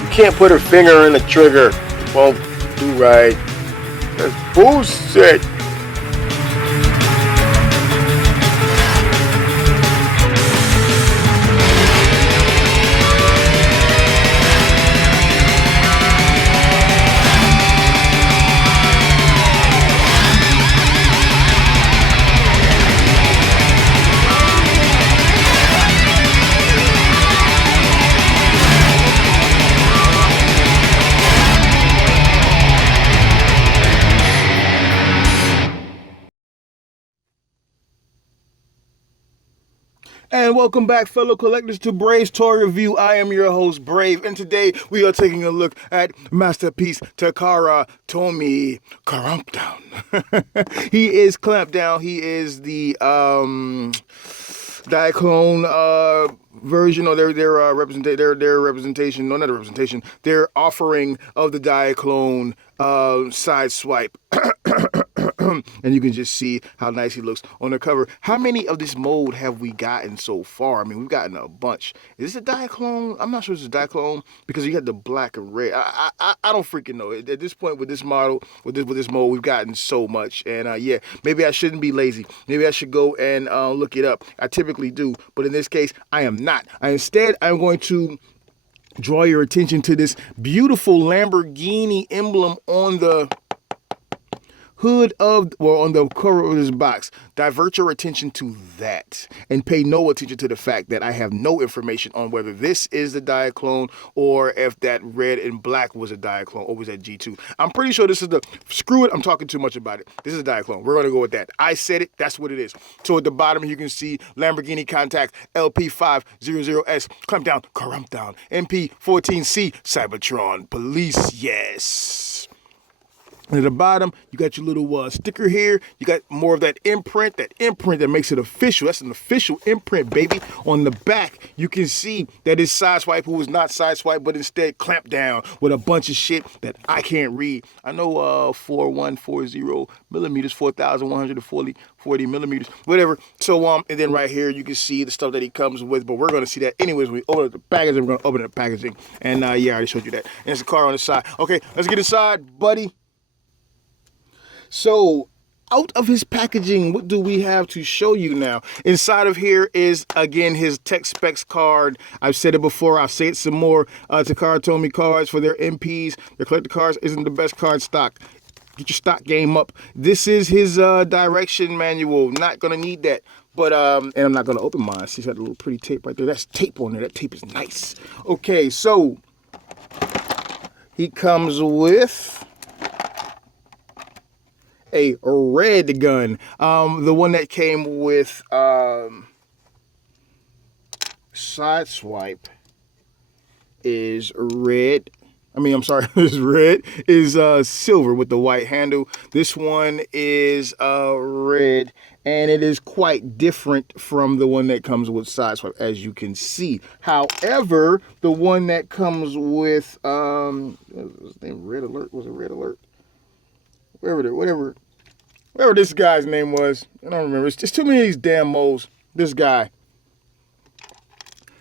You can't put her finger in the trigger. Won't do right. That's bullshit. And welcome back, fellow collectors, to Brave's Toy Review. I am your host, Brave, and today we are taking a look at masterpiece Takara Tomy Clampdown. He is Clampdown. He is the Diaclone version, or their representation. No, not a representation. Their offering of the Diaclone side swipe. And you can just see how nice he looks on the cover. How many of this mold have we gotten so far? I mean, we've gotten a bunch. Is this a Diaclone? I'm not sure it's a Diaclone because you got the black and red. I don't freaking know. At this point with this model, with this mold, we've gotten so much. And yeah, maybe I shouldn't be lazy. Maybe I should go and look it up. I typically do, but in this case, I am not. Instead, I'm going to draw your attention to this beautiful Lamborghini emblem on the hood of, or on the cover of this box. Divert your attention to that and pay no attention to the fact that I have no information on whether this is the Diaclone or if that red and black was a Diaclone or was that G2. I'm pretty sure this is the, screw it, I'm talking too much about it. This is a Diaclone. We're going to go with that. I said it, that's what it is. So at the bottom you can see Lamborghini Contact LP500S, Clampdown, Clampdown, MP14C, Cybertron, Police, yes. And at the bottom, you got your little sticker here. You got more of that imprint that makes it official. That's an official imprint, baby. On the back, you can see that it's Sideswipe, who was not Sideswipe, but instead Clampdown with a bunch of shit that I can't read. I know 4140 millimeters, 4140 millimeters, whatever. So and then right here you can see the stuff that he comes with, but we're gonna see that anyways when we open up the packaging. We're gonna open up the packaging, and yeah, I already showed you that. And there's a car on the side. Okay, let's get inside, buddy. So, out of his packaging, what do we have to show you now? Inside of here is, again, his tech specs card. I've said it before, I'll say it some more. Takara Tomy cards for their MPs. Their collector cards isn't the best card stock. Get your stock game up. This is his direction manual. Not going to need that. But, and I'm not going to open mine. See, he's got a little pretty tape right there. That's tape on there. That tape is nice. Okay, so, he comes with a red gun. The one that came with Sideswipe is red. I'm sorry, is red. Is silver with the white handle. This one is red, and it is quite different from the one that comes with Sideswipe, as you can see. However, the one that comes with what was his name? Red Alert? Was it Red Alert? Whatever this guy's name was, I don't remember. It's just too many of these damn moles. This guy.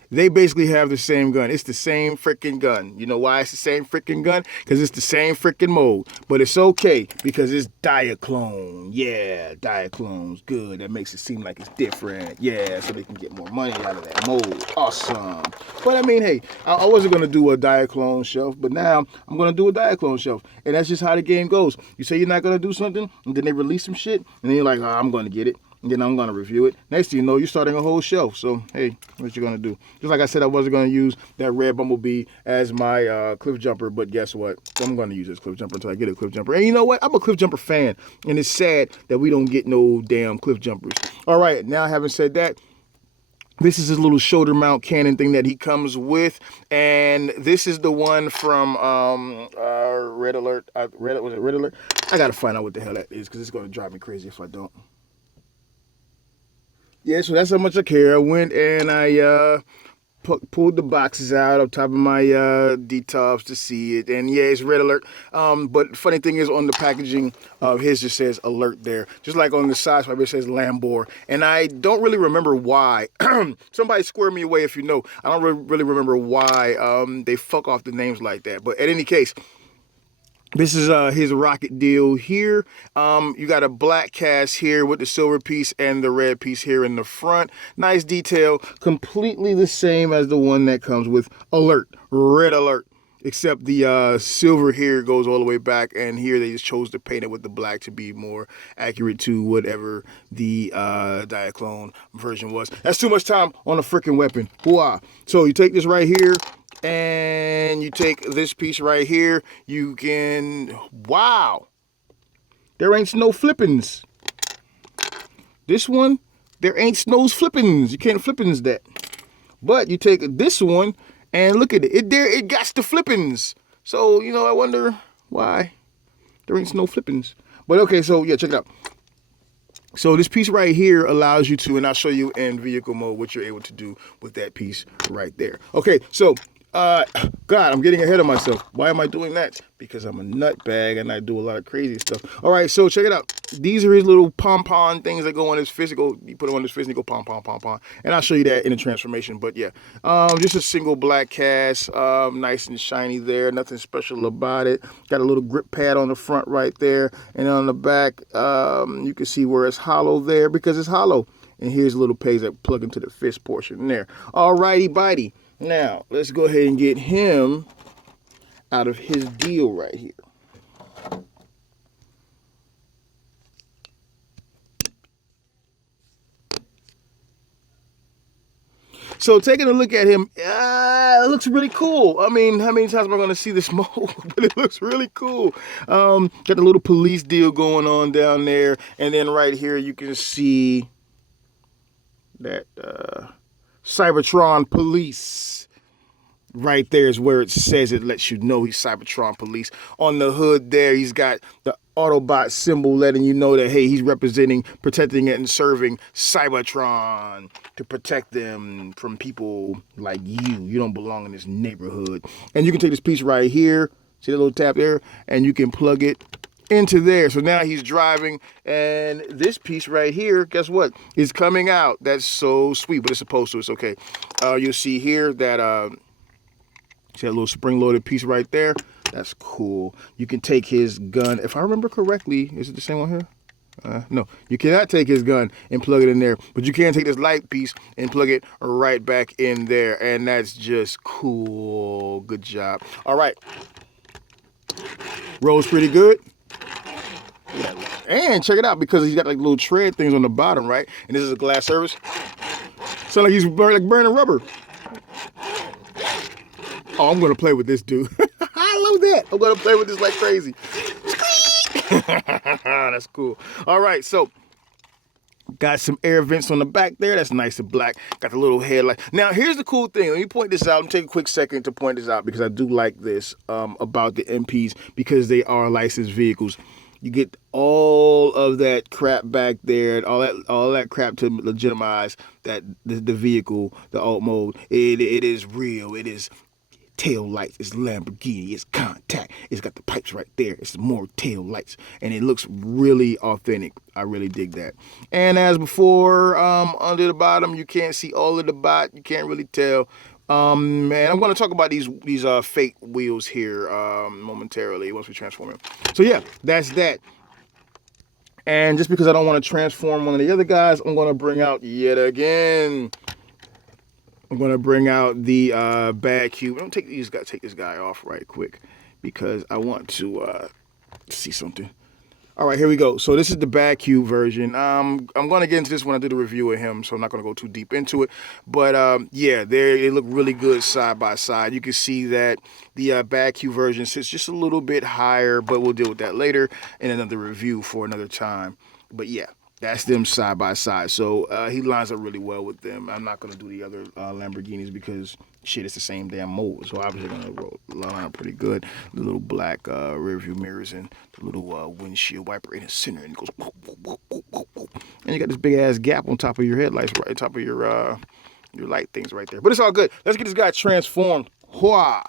They basically have the same gun. It's the same freaking gun. You know why it's the same freaking gun? Because it's the same freaking mold. But it's okay because it's Diaclone. Yeah, Diaclone's good. That makes it seem like it's different. Yeah, so they can get more money out of that mold. Awesome. But hey, I wasn't going to do a Diaclone shelf, but now I'm going to do a Diaclone shelf. And that's just how the game goes. You say you're not going to do something, and then they release some shit, and then you're like, I'm going to get it. And then I'm going to review it. Next thing you know, you're starting a whole shelf. So, hey, what you going to do? Just like I said, I wasn't going to use that red Bumblebee as my cliff jumper. But guess what? I'm going to use this cliff jumper until I get a cliff jumper. And you know what? I'm a cliff jumper fan. And it's sad that we don't get no damn cliff jumpers. All right, now having said that, this is his little shoulder mount cannon thing that he comes with. And this is the one from Red Alert. Was it Red Alert? I got to find out what the hell that is because it's going to drive me crazy if I don't. Yeah, so that's how much I care. I went and I pulled the boxes out up top of my D-tops to see it, and yeah, it's red alert. But funny thing is, on the packaging of his just says alert there, just like on the side swipe it says Lambor, and I don't really remember why. Somebody square me away if you know. I don't really remember why they fuck off the names like that. But at any case, this is his rocket deal here. You got a black cast here with the silver piece and the red piece here in the front. Nice detail, completely the same as the one that comes with alert, red alert. Except the silver here goes all the way back, and here they just chose to paint it with the black to be more accurate to whatever the Diaclone version was. That's too much time on a freaking weapon. Hoo-ah. So you take this right here, and you take this piece right here. You can, wow, there ain't no flippins. This one, there ain't no flippins. You can't flippins that. But you take this one, and look at it. It got the flippins. So, you know, I wonder why there ain't no flippins. But okay, so yeah, check it out. So this piece right here allows you to, and I'll show you in vehicle mode what you're able to do with that piece right there. Okay, so God, I'm getting ahead of myself. Why am I doing that? Because I'm a nutbag and I do a lot of crazy stuff. All right, so check it out. These are his little pom-pom things that go on his fist. You put them on his fist and you go pom-pom, pom-pom. And I'll show you that in the transformation. But yeah, just a single black cast, nice and shiny there. Nothing special about it. Got a little grip pad on the front right there. And on the back, you can see where it's hollow there because it's hollow. And here's a little page that plug into the fist portion there. All righty, bitey. Now, let's go ahead and get him out of his deal right here. So taking a look at him, it looks really cool. I mean, how many times am I going to see this mold? But it looks really cool. Got the little police deal going on down there. And then right here you can see that Cybertron Police. Right there is where it says it lets you know he's Cybertron Police. On the hood there, he's got the Autobot symbol letting you know that, hey, he's representing, protecting, and serving Cybertron to protect them from people like you. You don't belong in this neighborhood. And you can take this piece right here, see the little tap there, and you can plug it into there. So now he's driving, and this piece right here, guess what? Is coming out. That's so sweet, but it's supposed to. It's okay. You'll see here that see that little spring-loaded piece right there? That's cool. You can take his gun. If I remember correctly, is it the same one here? No, you cannot take his gun and plug it in there, but you can take this light piece and plug it right back in there, and that's just cool. Good job. All right. Rolls pretty good. And check it out, because he's got like little tread things on the bottom, right? And this is a glass surface. Sounds like he's burning rubber. Oh, I'm going to play with this dude. I love that. I'm going to play with this like crazy. That's cool. All right, so got some air vents on the back there. That's nice and black. Got the little headlight. Now, here's the cool thing. Let me point this out. Let me take a quick second to point this out because I do like this about the MPs because they are licensed vehicles. You get all of that crap back there, all that crap to legitimize that the vehicle, the alt mode. It is real. It is tail lights. It's Lamborghini. It's contact. It's got the pipes right there. It's more tail lights, and it looks really authentic. I really dig that. And as before, under the bottom, you can't see all of the bot. You can't really tell. And I'm going to talk about these fake wheels here momentarily once we transform him. So yeah, that's that. And just because I don't want to transform one of the other guys, I'm going to bring out yet again. I'm going to bring out the bad cube. I'm going to take this guy off right quick because I want to see something. All right, here we go. So this is the bad cube version. I'm going to get into this when I do the review of him, so I'm not going to go too deep into it. But yeah, they look really good side by side. You can see that the bad cube version sits just a little bit higher, but we'll deal with that later in another review for another time. But yeah, that's them side by side. So he lines up really well with them. I'm not going to do the other Lamborghinis because shit, it's the same damn mold. So obviously going to line up pretty good. The little black rear view mirrors and the little windshield wiper in the center, and it goes whoop, whoop, whoop, whoop, whoop. And you got this big ass gap on top of your headlights, right on top of your your light things right there. But it's all good. Let's get this guy transformed. Hua.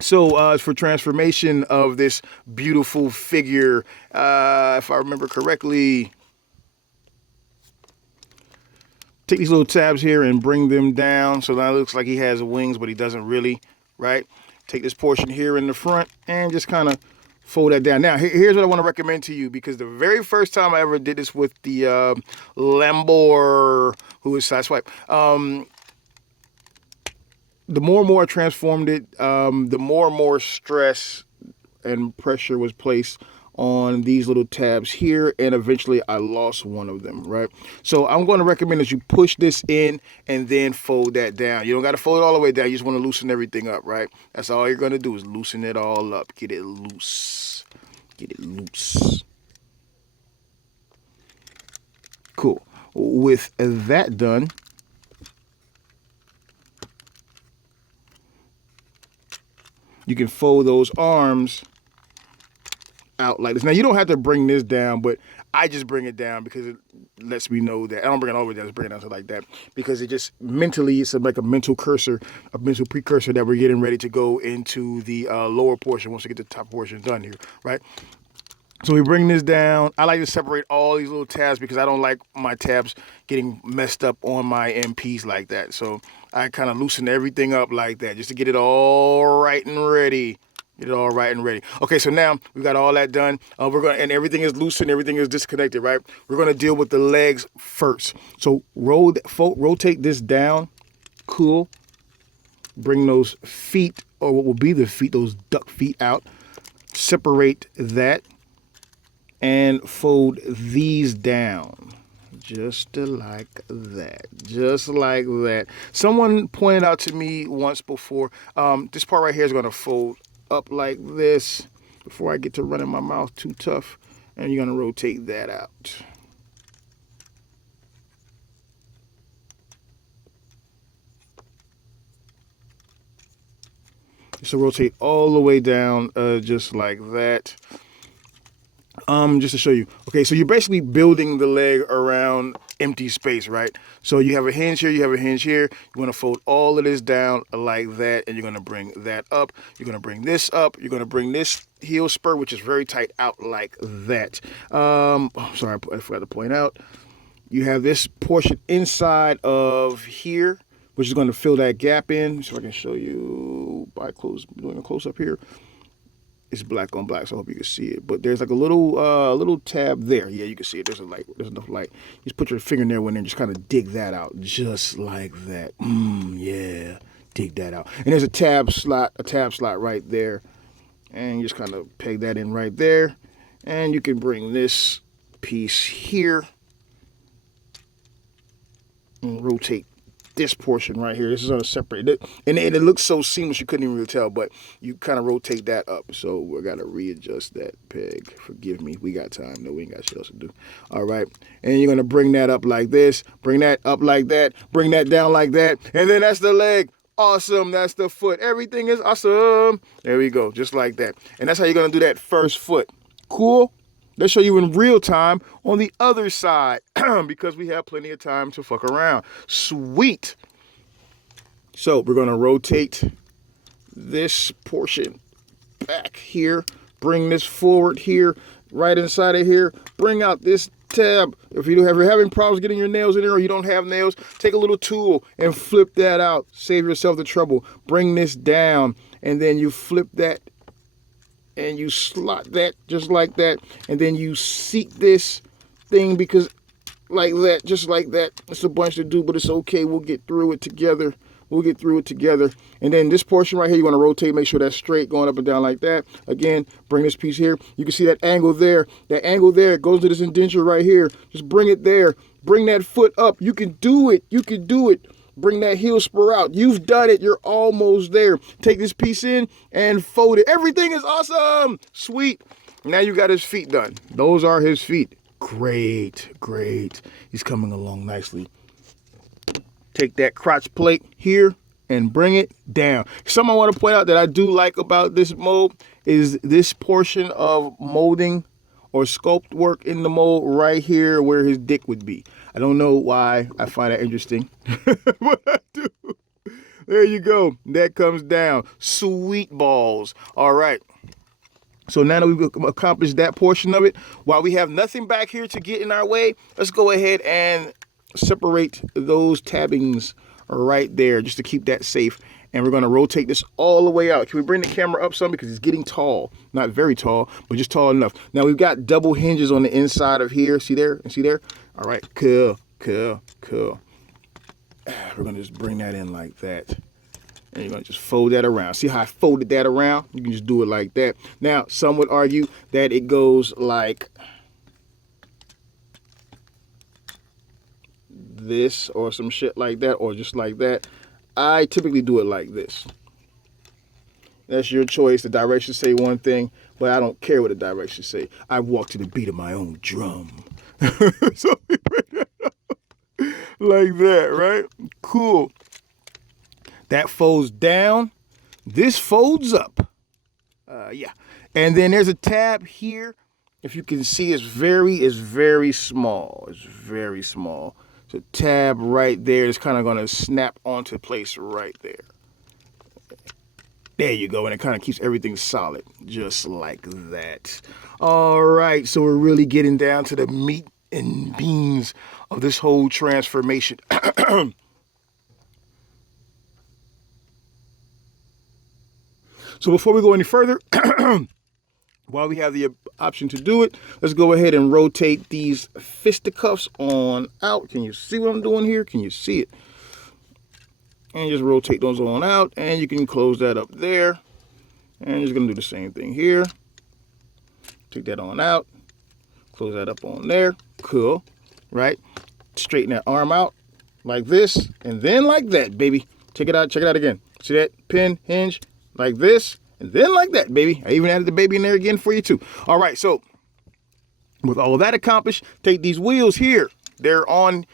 So for transformation of this beautiful figure, if I remember correctly, take these little tabs here and bring them down. So now it looks like he has wings, but he doesn't really, right? Take this portion here in the front and just kind of fold that down. Now, here's what I want to recommend to you, because the very first time I ever did this with the Lambor, who is Sideswipe, the more and more I transformed it, the more and more stress and pressure was placed on these little tabs here, and eventually I lost one of them, right? So I'm going to recommend that you push this in and then fold that down. You don't got to fold it all the way down. You just want to loosen everything up, right? That's all you're going to do is loosen it all up. Get it loose. Get it loose. Cool. With that done, you can fold those arms out like this. Now, you don't have to bring this down, but I just bring it down because it lets me know that I don't bring it all the way down, just bring it down to like that, because it just mentally, it's like a mental cursor, a mental precursor that we're getting ready to go into the lower portion once we get the top portion done here, right? So we bring this down. I like to separate all these little tabs because I don't like my tabs getting messed up on my MPs like that. So I kind of loosen everything up like that just to get it all right and ready. Get it all right and ready. Okay, so now we've got all that done. And everything is loosened, everything is disconnected, right? We're gonna deal with the legs first. So rotate this down. Cool. Bring those feet, or what will be the feet, those duck feet out. Separate that. And fold these down just like that, just like that. Someone pointed out to me once before, this part right here is going to fold up like this before I get to running my mouth too tough, and you're going to rotate that out. So rotate all the way down, just like that. Just to show you. Okay, so you're basically building the leg around empty space, right? So you have a hinge here, you have a hinge here. You want to fold all of this down like that, and you're going to bring that up. You're going to bring this up. You're going to bring this heel spur, which is very tight, out like that. Sorry, I forgot to point out. You have this portion inside of here, which is going to fill that gap in. So I can show you by doing a close up here. It's black on black, so I hope you can see it. But there's like a little tab there. Yeah, you can see it. There's enough light. Just put your fingernail in there and just kind of dig that out, just like that. Yeah, dig that out. And there's a tab slot right there, and you just kind of peg that in right there. And you can bring this piece here and rotate this portion right here. This is on a separate, and it looks so seamless you couldn't even really tell, but you kind of rotate that up. So we got to readjust that peg. Forgive me, we got time. No, we ain't got shit else to do. All right, and you're gonna bring that up like this, bring that up like that, bring that down like that, and then that's the leg. Awesome, that's the foot. Everything is awesome. There we go, just like that. And that's how you're gonna do that first foot. Cool. Let's show you in real time on the other side because we have plenty of time to fuck around. Sweet. So we're going to rotate this portion back here. Bring this forward here, right inside of here. Bring out this tab. If you're having problems getting your nails in there or you don't have nails, take a little tool and flip that out. Save yourself the trouble. Bring this down, and then you flip that and you slot that just like that, and then you seat this thing because like that, just like that. It's a bunch to do, but it's okay. We'll get through it together. And then this portion right here, you want to rotate, make sure that's straight, going up and down like that. Again, bring this piece here. You can see that angle there. That angle there goes to this indenture right here. Just bring it there. Bring that foot up. You can do it. Bring that heel spur out. You've done it. You're almost there. Take this piece in and fold it. Everything is awesome. Sweet. Now you got his feet done. Those are his feet. Great. He's coming along nicely. Take that crotch plate here and bring it down. Something I want to point out that I do like about this mold is this portion of molding or sculpt work in the mold right here where his dick would be. I don't know why I find that interesting, but I do. There you go. That comes down. Sweet balls. All right. So now that we've accomplished that portion of it, while we have nothing back here to get in our way, let's go ahead and separate those tabbings right there just to keep that safe. And we're going to rotate this all the way out. Can we bring the camera up some because it's getting tall? Not very tall, but just tall enough. Now we've got double hinges on the inside of here. See there? And see there? All right. Cool. We're going to just bring that in like that. And you're going to just fold that around. See how I folded that around? You can just do it like that. Now, some would argue that it goes like this or some shit like that, or just like that. I typically do it like this. That's your choice. The directions say one thing, but I don't care what the directions say. I walk to the beat of my own drum. So we bring that up like that, right? Cool. That folds down. This folds up. Yeah. And then there's a tab here. If you can see, it's very small. It's very small. It's a tab right there. It's kind of going to snap onto place right there. There you go. And it kind of keeps everything solid, just like that. All right. So we're really getting down to the meat and beans of this whole transformation. So before we go any further, while we have the option to do it, let's go ahead and rotate these fisticuffs on out. Can you see what I'm doing here? Can you see it? And just rotate those on out, and you can close that up there. And you're just going to do the same thing here. Take that on out. Close that up on there. Cool. Right? Straighten that arm out like this, and then like that, baby. Check it out. Check it out again. See that? Pin, hinge. Like this, and then like that, baby. I even added the baby in there again for you, too. All right, so with all of that accomplished, take these wheels here. They're on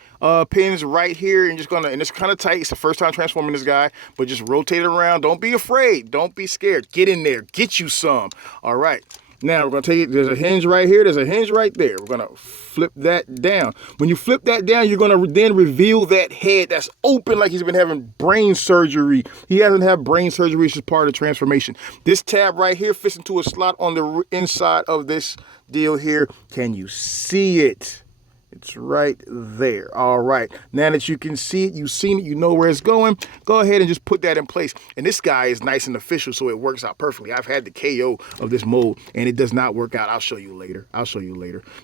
pins right here, and and it's kind of tight. It's the first time transforming this guy, but just rotate it around. Don't be afraid. Don't be scared. Get in there. Get you some. All right. Now we're going to take it. There's a hinge right here. There's a hinge right there. We're going to flip that down. When you flip that down, you're going to then reveal that head that's open like he's been having brain surgery. He hasn't had brain surgery. It's just part of the transformation. This tab right here fits into a slot on the inside of this deal here. Can you see it? It's right there. All right. Now that you can see it, you've seen it, you know where it's going, go ahead and just put that in place. And this guy is nice and official, so it works out perfectly. I've had the KO of this mold, and it does not work out. I'll show you later.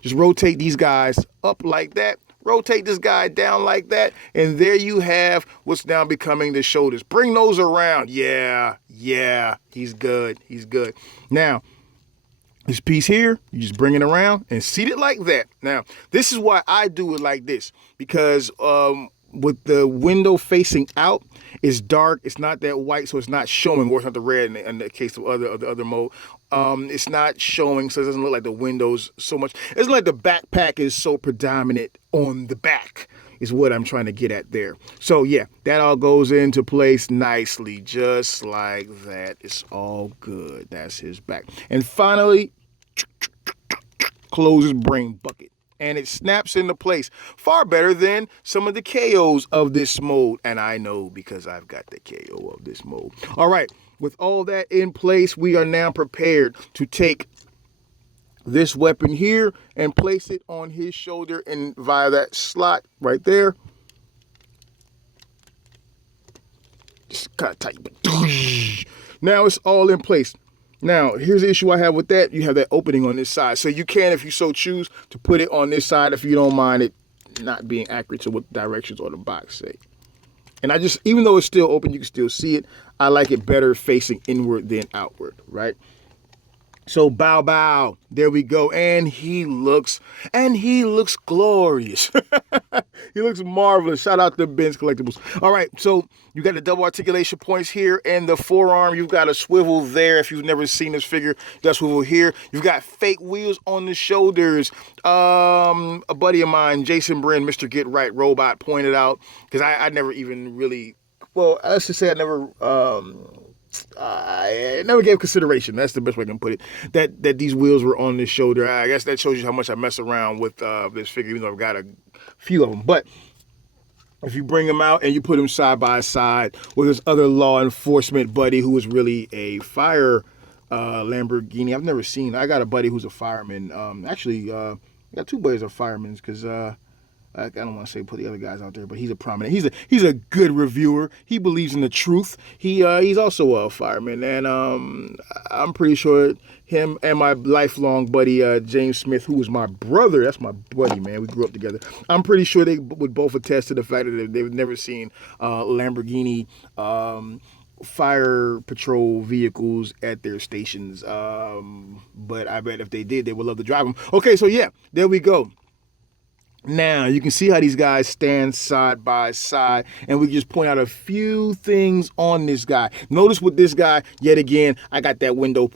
Just rotate these guys up like that. Rotate this guy down like that, and there you have what's now becoming the shoulders. Bring those around. Yeah, he's good. Now, this piece here, you just bring it around and seat it like that. Now, this is why I do it like this, because with the window facing out, it's dark. It's not that white, so it's not showing, or it's not the red in the case of the other mode. It's not showing, so it doesn't look like the windows so much. It's like the backpack is so predominant on the back, is what I'm trying to get at there. So yeah, that all goes into place nicely, just like that. It's all good. That's his back. And finally, close his brain bucket. And it snaps into place far better than some of the KOs of this mode. And I know because I've got the KO of this mode. All right, with all that in place, we are now prepared to take this weapon here and place it on his shoulder and via that slot right there. Just kind of tight, but now it's all in place. Now, here's the issue I have with that. You have that opening on this side. So you can, if you so choose, to put it on this side if you don't mind it not being accurate to what the directions on the box say. And I just, even though it's still open, you can still see it. I like it better facing inward than outward, right? So bow, bow, there we go. And he looks glorious. He looks marvelous. Shout out to Ben's Collectibles. All right, so you got the double articulation points here and the forearm. You've got a swivel there. If you've never seen this figure, you got a swivel here. You've got fake wheels on the shoulders. A buddy of mine, Jason Brin, Mr. Get Right Robot, pointed out, because I never even really, well, let's just say I never I never gave consideration. That's the best way I can put it. That these wheels were on this shoulder. I guess that shows you how much I mess around with this figure, even though I've got a few of them. But if you bring him out and you put him side by side with his other law enforcement buddy, who is really a fire Lamborghini. I've never seen. I got a buddy who's a fireman. Actually, I got two buddies who are firemen because I don't want to say put the other guys out there, but he's a prominent. He's a good reviewer. He believes in the truth. He's also a fireman, and I'm pretty sure him and my lifelong buddy James Smith, who was my brother. That's my buddy, man. We grew up together. I'm pretty sure they would both attest to the fact that they've never seen Lamborghini fire patrol vehicles at their stations. But I bet if they did, they would love to drive them. Okay, so yeah, there we go. Now, you can see how these guys stand side by side, and we just point out a few things on this guy. Notice with this guy, yet again, I got that window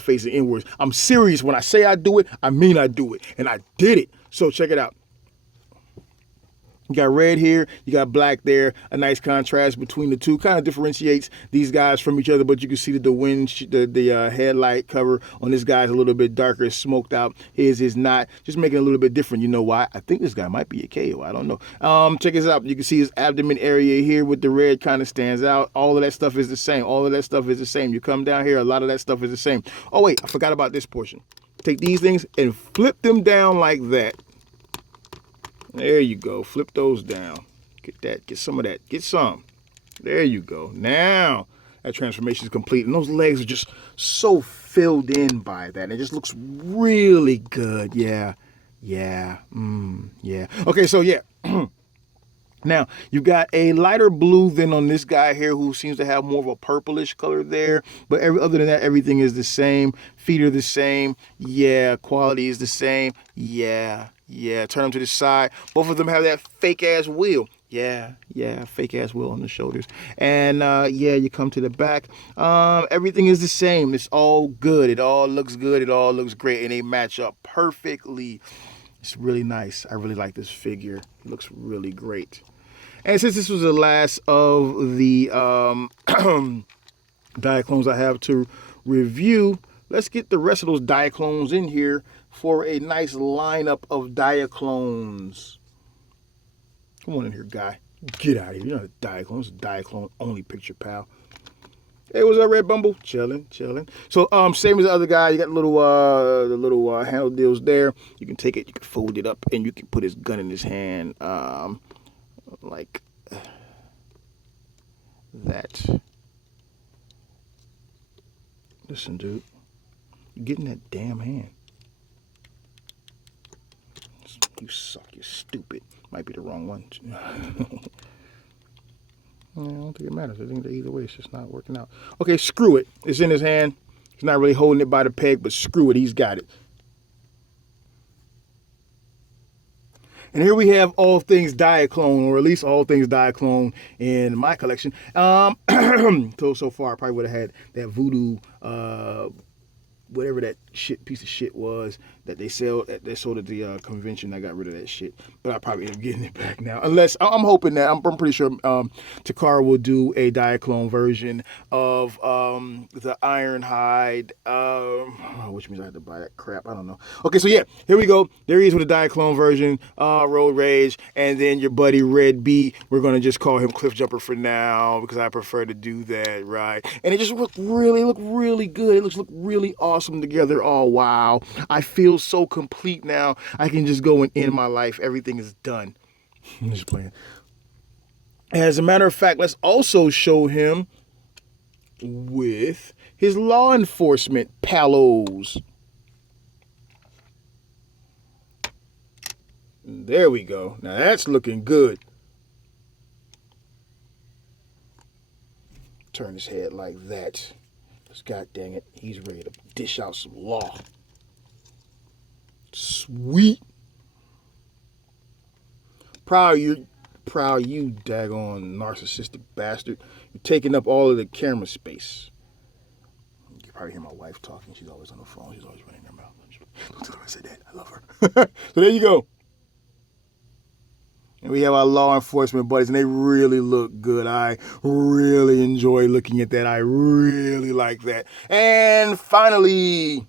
facing inwards. I'm serious. When I say I do it, I mean I do it, and I did it. So check it out. You got red here, you got black there, a nice contrast between the two. Kind of differentiates these guys from each other, but you can see that the headlight cover on this guy's a little bit darker, smoked out. His is not, just making it a little bit different. You know why? I think this guy might be a KO. I don't know. Check this out. You can see his abdomen area here with the red kind of stands out. All of that stuff is the same. All of that stuff is the same. You come down here, a lot of that stuff is the same. Oh, wait, I forgot about this portion. Take these things and flip them down like that. There you go. Flip those down. Get that. Get some of that. Get some. There you go. Now that transformation is complete. And those legs are just so filled in by that. It just looks really good. Yeah. Yeah. Yeah. Okay, so yeah. Now, you've got a lighter blue than on this guy here who seems to have more of a purplish color there. But other than that, everything is the same. Feet are the same. Yeah. Quality is the same. Yeah. Yeah. Turn them to the side. Both of them have that fake-ass wheel. Yeah. Yeah. Fake-ass wheel on the shoulders. And, yeah, you come to the back. Everything is the same. It's all good. It all looks good. It all looks great. And they match up perfectly. It's really nice. I really like this figure. It looks really great. And since this was the last of the Diaclones I have to review, let's get the rest of those Diaclones in here for a nice lineup of Diaclones. Come on in here, guy. Get out of here. You're not a Diaclone. It's a Diaclone only picture, pal. Hey, what's up, Red Bumble? Chilling. So, same as the other guy, you got the little handle deals there. You can take it, you can fold it up, and you can put his gun in his hand, like that. Listen, dude, you get in that damn hand. You suck. You're stupid. Might be the wrong one. I don't think it matters. I think that either way, it's just not working out. Okay, screw it. It's in his hand. He's not really holding it by the peg, but screw it. He's got it. And here we have all things Diaclone, or at least all things Diaclone in my collection. So far, I probably would have had that Voodoo, whatever that piece of shit was that they sold at the convention. I got rid of that shit, but I probably end up getting it back now. Unless I'm hoping that I'm pretty sure Takara will do a Diaclone version of the Ironhide, which means I have to buy that crap. I don't know. Okay, so yeah, here we go. There he is with the Diaclone version, Road Rage, and then your buddy Red B. We're gonna just call him Cliff Jumper for now because I prefer to do that, right? And it just looked really good. It look really awesome together. Oh wow, I feel so complete now. I can just go and end my life. Everything is done. I'm just playing. As a matter of fact, let's also show him with his law enforcement palos. There we go. Now that's looking good. Turn his head like that. God dang it, he's ready to dish out some law. Sweet. Proud of you, daggone narcissistic bastard. You're taking up all of the camera space. You can probably hear my wife talking. She's always on the phone. She's always running her mouth. Don't tell her I said that. I love her. So there you go. And we have our law enforcement buddies, and they really look good. I really enjoy looking at that. I really like that. And finally,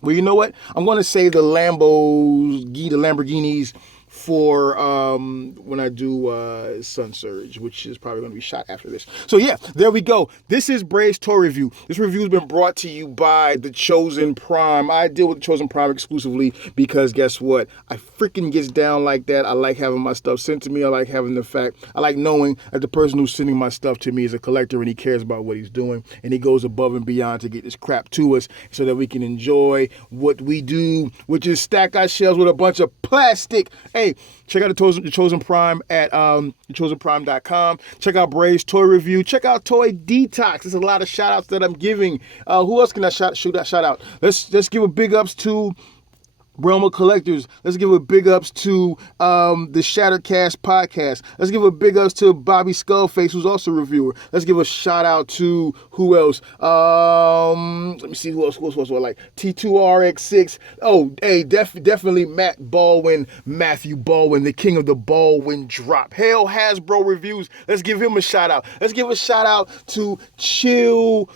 well, you know what? I'm going to save the Lamborghinis for when I do Sun Surge, which is probably going to be shot after this. So yeah, there we go. This is Bray's toy review. This review has been brought to you by the Chosen Prime. I deal with the Chosen Prime exclusively because guess what? I freaking gets down like that. I like having my stuff sent to me. I like having I like knowing that the person who's sending my stuff to me is a collector and he cares about what he's doing and he goes above and beyond to get this crap to us so that we can enjoy what we do, which is stack our shelves with a bunch of plastic. Hey, check out the Chosen Prime at thechosenprime.com. Check out Bray's toy review. Check out Toy Detox. There's a lot of shout outs that I'm giving. Who else can I shout out? Let's give a big ups to Realm of Collectors. Let's give a big ups to the Shattercast podcast. Let's give a big ups to Bobby Skullface, who's also a reviewer. Let's give a shout out to who else? Let me see who else I like. T2RX6. Oh, hey, definitely Matthew Baldwin, the king of the Baldwin drop. Hell, Hasbro reviews. Let's give him a shout out. Let's give a shout out to Chill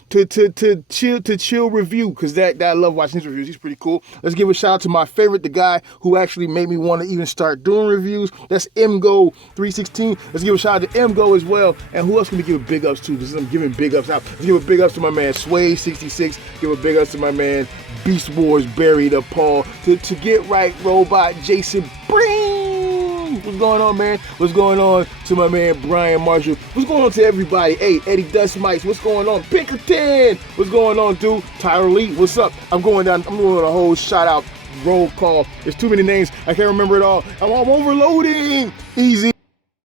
Review, because I love watching his reviews. He's pretty cool. Let's give a shout out to my favorite, the guy who actually made me want to even start doing reviews. That's MGO316. Let's give a shout out to MGO as well. And who else can we give big ups to? This is I'm giving big ups out. Let's give a big ups to my man Sway66. Give a big ups to my man Beast Wars Buried Up Paul. To Get Right Robot Jason Breen. What's going on, man? What's going on to my man Brian Marshall? What's going on to everybody? Hey, Eddie Dust Mice. What's going on? Pinkerton. What's going on, dude? Tyler Lee. What's up? I'm doing a whole shout out roll call. There's too many names. I can't remember it all. I'm overloading. Easy.